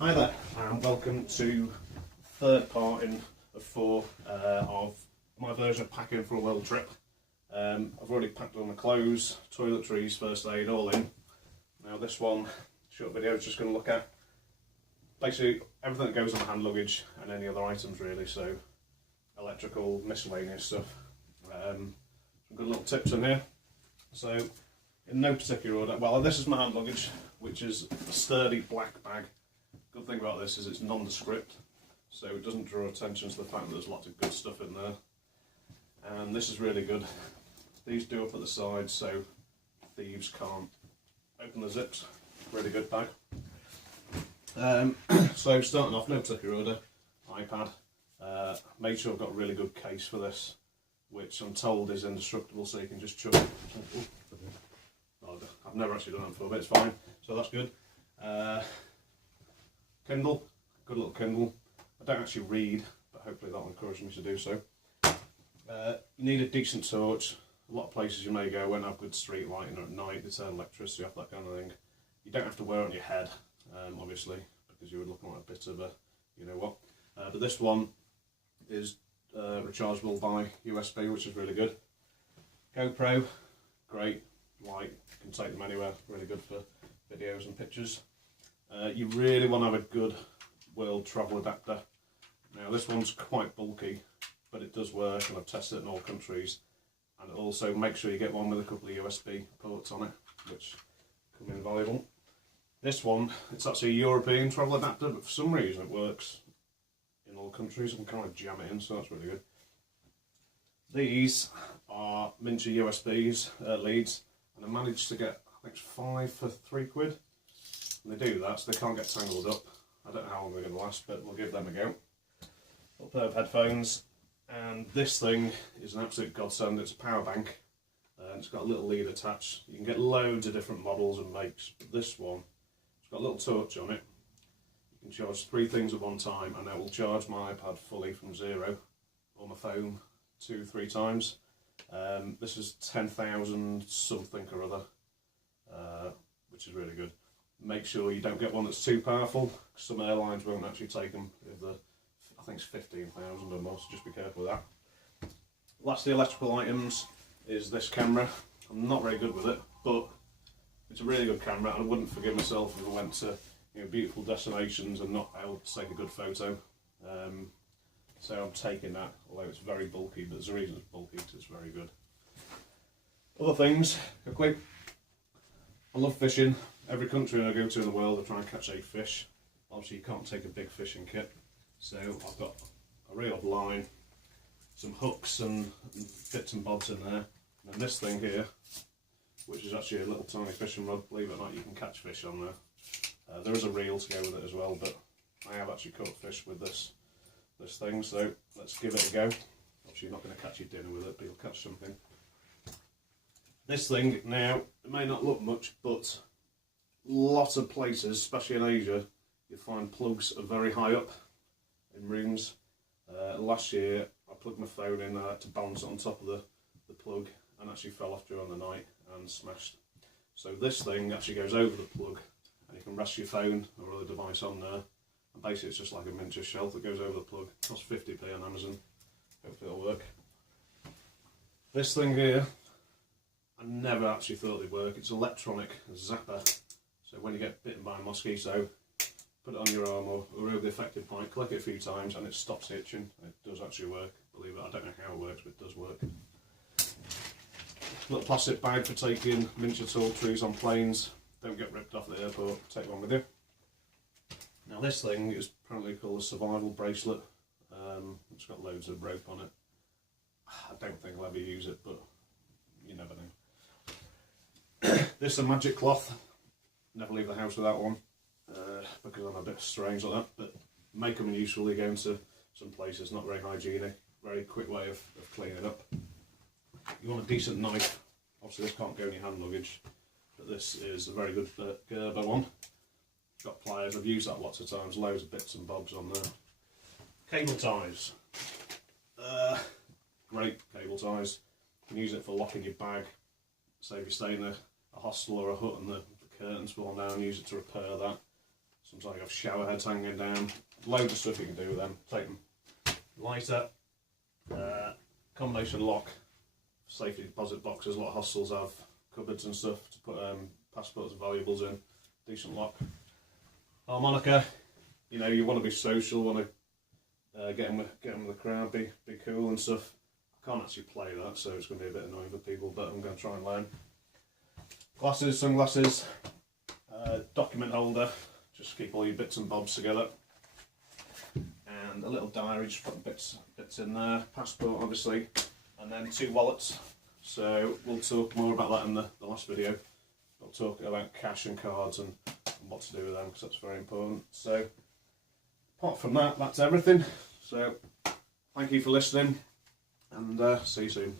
Hi there, and welcome to third part of four of my version of packing for a world trip. I've already packed all my clothes, toiletries, first aid, all in. Now this one, short video, is just going to look at basically everything that goes on hand luggage and any other items really, so electrical, miscellaneous stuff. Some good little tips in here. So in no particular order, well, this is my hand luggage, which is a sturdy black bag. Good thing about this is it's nondescript, so it doesn't draw attention to the fact that there's lots of good stuff in there. And this is really good. These do up at the sides so thieves can't open the zips. Really good bag. So starting off, no particular order, iPad. Made sure I've got a really good case for this, which I'm told is indestructible, so you can just chuck it. I've never actually done that before, but it's fine, so that's good. Kindle, good little Kindle. I don't actually read, but hopefully that will encourage me to do so. You need a decent torch. A lot of places you may go won't have good street lighting, or at night they turn electricity off, that kind of thing. You don't have to wear it on your head, obviously, because you would look like a bit of a you know what. But this one is rechargeable by USB, which is really good. GoPro, great, light, you can take them anywhere, really good for videos and pictures. You really want to have a good world travel adapter. Now this one's quite bulky, but it does work, and I've tested it in all countries. And also make sure you get one with a couple of USB ports on it, which come in valuable. This one, it's actually a European travel adapter, but for some reason it works in all countries. I can kind of jam it in, so that's really good. These are miniature USBs, leads, and I managed to get, I think it's 5 for £3. And they do that, so they can't get tangled up. I don't know how long they're going to last, but we'll give them a go. Little pair of headphones, and this thing is an absolute godsend. It's a power bank, and it's got a little lead attached. You can get loads of different models and makes, but this one, it's got a little torch on it. You can charge 3 things at one time, and it will charge my iPad fully from 0, or my phone 2-3 times. This is 10,000 something or other, which is really good. Make sure you don't get one that's too powerful. Some airlines won't actually take them if they're, I think it's 15,000 or more, so just be careful with that. Lastly, electrical items is this camera. I'm not very good with it, but it's a really good camera, and I wouldn't forgive myself if I went to beautiful destinations and not able to take a good photo. So I'm taking that, although it's very bulky, but there's a reason it's bulky, because it's very good. Other things, quickly. I love fishing. Every country I go to in the world I try and catch a fish. Obviously you can't take a big fishing kit, so I've got a reel of line, some hooks and bits and bobs in there, and this thing here, which is actually a little tiny fishing rod. Believe it or not, you can catch fish on there. There is a reel to go with it as well, but I have actually caught fish with this thing, so let's give it a go. Obviously you're not going to catch your dinner with it, but you'll catch something. This thing, now, it may not look much, but lots of places, especially in Asia, you find plugs are very high up in rooms. Last year I plugged my phone in, I had to balance it on top of the plug, and actually fell off during the night and smashed. So this thing actually goes over the plug, and you can rest your phone or other device on there, and basically it's just like a miniature shelf that goes over the plug. It costs 50p on Amazon, hopefully it'll work. This thing here, I never actually thought they'd work. It's electronic zapper. So when you get bitten by a mosquito, put it on your arm or over the affected point, click it a few times and it stops itching. It does actually work, believe it. I don't know how it works, but it does work. Little plastic bag for taking miniature toiletries on planes. Don't get ripped off at the airport, take one with you. Now this thing is apparently called a survival bracelet. It's got loads of rope on it. I don't think I'll ever use it, but you never know. This is a magic cloth. Never leave the house without one, because I'm a bit strange like that, but make them useful. You go into some places, not very hygienic, very quick way of cleaning up. You want a decent knife. Obviously this can't go in your hand luggage, but this is a very good Gerber one. Got pliers, I've used that lots of times, loads of bits and bobs on there. Cable ties. Great cable ties. You can use it for locking your bag. So if you stay in a hostel or a hut and the curtains fall down, use it to repair that. Sometimes you have shower heads hanging down. Loads of stuff you can do with them. Take them. Lighter, combination lock, safety deposit boxes. A lot of hostels have cupboards and stuff to put passports and valuables in. Decent lock. Harmonica. You know, you want to be social, want to get in with the crowd, be cool and stuff. I can't actually play that, so it's going to be a bit annoying for people, but I'm going to try and learn. Glasses, sunglasses, document holder, just keep all your bits and bobs together. And a little diary, just put bits in there, passport obviously, and then 2 wallets. So we'll talk more about that in the last video. We'll talk about cash and cards and what to do with them, because that's very important. So apart from that, that's everything. So thank you for listening, and see you soon.